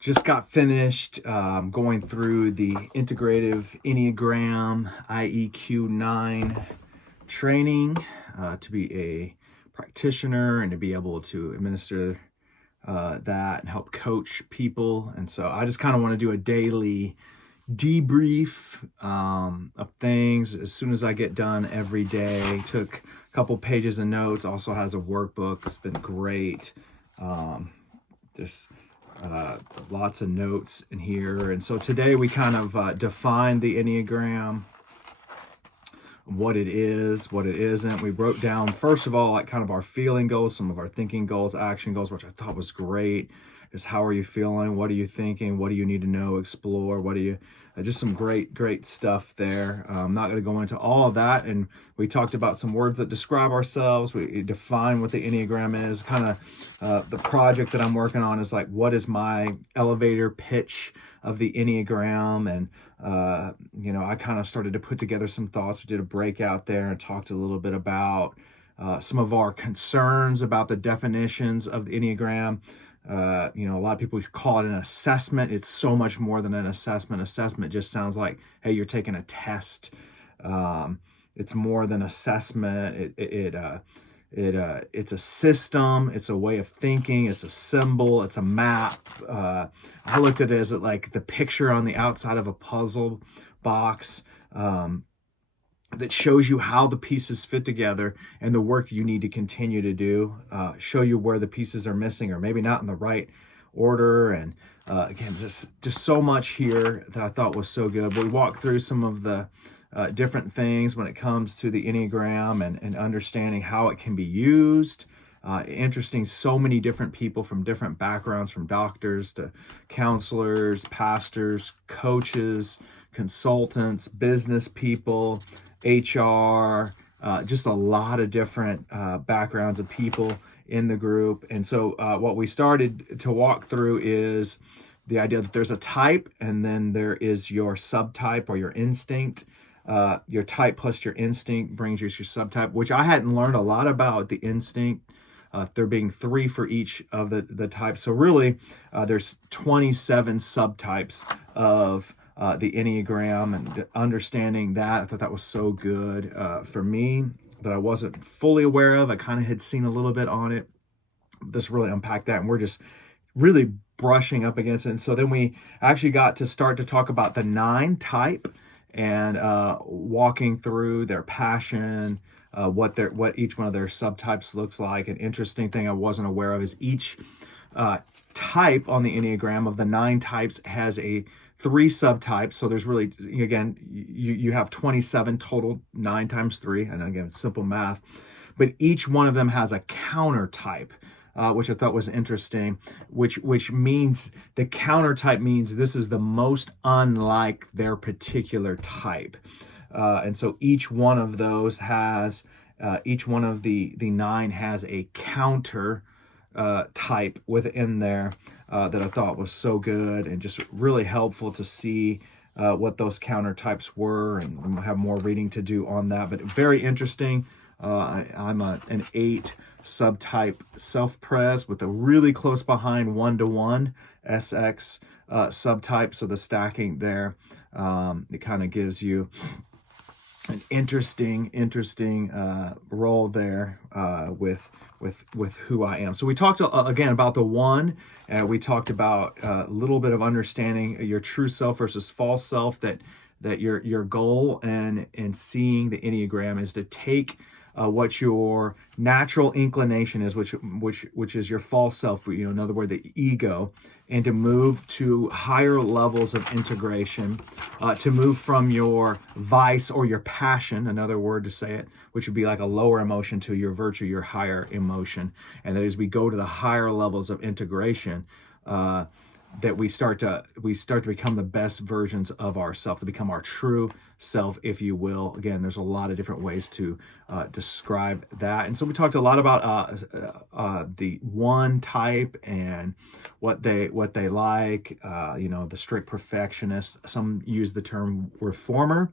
Just got finished going through the integrative Enneagram IEQ 9 training to be a practitioner and to be able to administer that and help coach people. And so I just kind of want to do a daily debrief of things as soon as I get done every day. Took a couple pages of notes, also has a workbook. It's been great. There's lots of notes in here. And so today we kind of defined the Enneagram, what it is, what it isn't. We wrote down, first of all, like kind of our feeling goals, some of our thinking goals, action goals, which I thought was great. Just how are you feeling? What are you thinking? What do you need to know, explore? What do you, just some great stuff there. I'm not going to go into all of that. And we talked about some words that describe ourselves. We define what the Enneagram is. Kind of the project that I'm working on is like, what is my elevator pitch of the Enneagram? And, I kind of started to put together some thoughts. We did a breakout there and talked a little bit about some of our concerns about the definitions of the Enneagram. A lot of people call it an assessment. It's so much more than an assessment. Assessment just sounds like, hey, you're taking a test. It's more than assessment. It's a system. It's a way of thinking. It's a symbol. It's a map. I looked at it as like the picture on the outside of a puzzle box. That shows you how the pieces fit together and the work you need to continue to do, show you where the pieces are missing or maybe not in the right order. And again, just so much here that I thought was so good. We walked through some of the different things when it comes to the Enneagram and understanding how it can be used. Interesting, so many different people from different backgrounds, from doctors to counselors, pastors, coaches, consultants, business people, HR, just a lot of different backgrounds of people in the group. And so what we started to walk through is the idea that there's a type and then there is your subtype or your instinct. Your type plus your instinct brings you your subtype, which I hadn't learned a lot about the instinct. There being 3 for each of the types. So really, there's 27 subtypes of the Enneagram, and understanding that, I thought that was so good for me that I wasn't fully aware of. I kind of had seen a little bit on it. This really unpacked that, and we're just really brushing up against it. And so then we actually got to start to talk about the 9 type and walking through their passion, what each one of their subtypes looks like. An interesting thing I wasn't aware of is each type on the Enneagram of the 9 types has 3 subtypes. So there's really, again, you have 27 total, 9 times 3, and again, it's simple math. But each one of them has a counter type, which I thought was interesting, which means the counter type means this is the most unlike their particular type. And so each one of those has, each one of the 9 has a counter type within there that I thought was so good and just really helpful to see what those counter types were, and we'll have more reading to do on that. But very interesting. I'm an 8 subtype self-pres with a really close behind 1-to-1 SX subtype. So the stacking there, it kind of gives you an interesting role there with who I am. So we talked again about the 1. We talked about a little bit of understanding your true self versus false self. That your goal and seeing the Enneagram is to take what your natural inclination is, which is your false self, in other words, the ego, and to move to higher levels of integration, to move from your vice or your passion, another word to say it, which would be like a lower emotion, to your virtue, your higher emotion. And that as we go to the higher levels of integration, that we start to become the best versions of ourselves, to become our true self, if you will. Again, there's a lot of different ways to describe that. And so we talked a lot about the 1 type and what they like. The strict perfectionist. Some use the term reformer.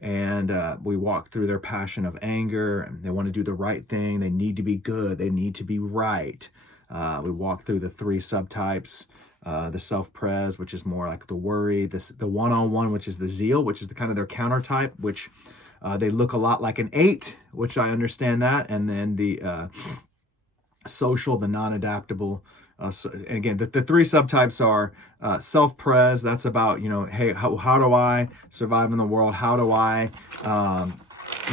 And we walk through their passion of anger, and they want to do the right thing. They need to be good. They need to be right. We walk through the 3 subtypes. the self-pres, which is more like the worry, the one-on-one, which is the zeal, which is the kind of their counter type, which they look a lot like an 8, which I understand that. And then the social, the non-adaptable. And again, the 3 subtypes are self-pres. That's about, hey, how do I survive in the world? How do I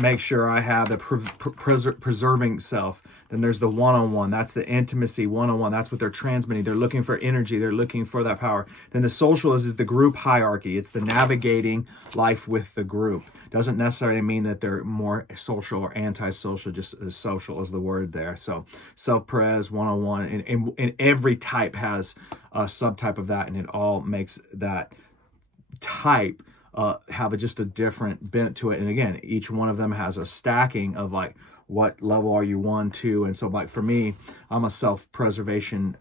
make sure I have the preserving self? Then there's the one-on-one. That's the intimacy, one-on-one. That's what they're transmitting. They're looking for energy. They're looking for that power. Then the social is the group hierarchy. It's the navigating life with the group. Doesn't necessarily mean that they're more social or anti-social, just as social is the word there. So self-pres, one-on-one, and every type has a subtype of that, and it all makes that type have just a different bent to it. And again, each one of them has a stacking of like, what level are you, 1, 2? And so like for me, I'm a self-preservation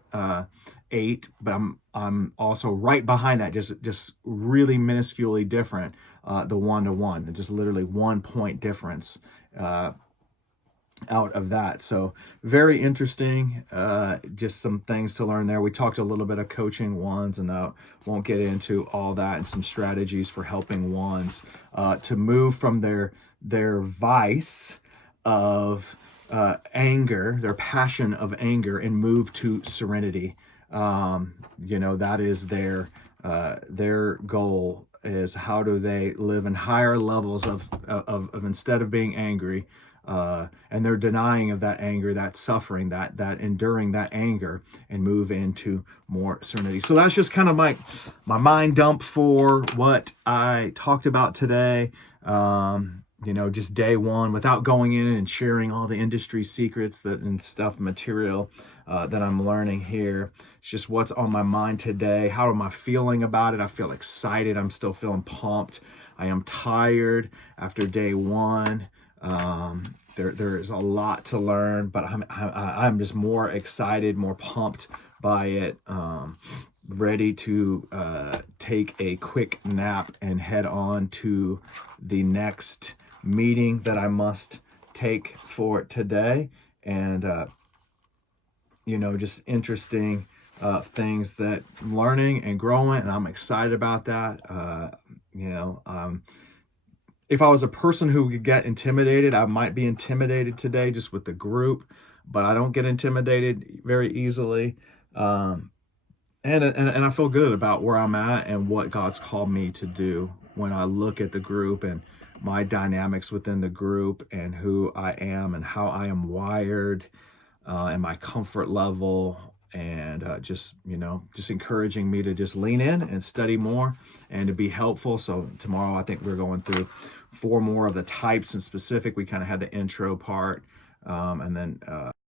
8, but I'm also right behind that, just really minusculely different, the 1-to-1, just literally 1 point difference out of that. So very interesting, just some things to learn there. We talked a little bit of coaching ones, and I won't get into all that, and some strategies for helping ones to move from their vice of anger, their passion of anger, and move to serenity. That is their goal, is how do they live in higher levels of instead of being angry, and they're denying of that anger, that suffering, that enduring that anger, and move into more serenity. So that's just kind of my mind dump for what I talked about today. Just day one, without going in and sharing all the industry secrets and stuff, material that I'm learning here. It's just what's on my mind today. How am I feeling about it? I feel excited. I'm still feeling pumped. I am tired after day one. There is a lot to learn, but I'm just more excited, more pumped by it. Ready to take a quick nap and head on to the next meeting that I must take for today. And just interesting things that I'm learning and growing, and I'm excited about that. If I was a person who could get intimidated, I might be intimidated today just with the group, but I don't get intimidated very easily. And I feel good about where I'm at and what God's called me to do when I look at the group and my dynamics within the group and who I am and how I am wired, and my comfort level, and just encouraging me to just lean in and study more and to be helpful. So tomorrow, I think we're going through 4 more of the types in specific. We kind of had the intro part, and then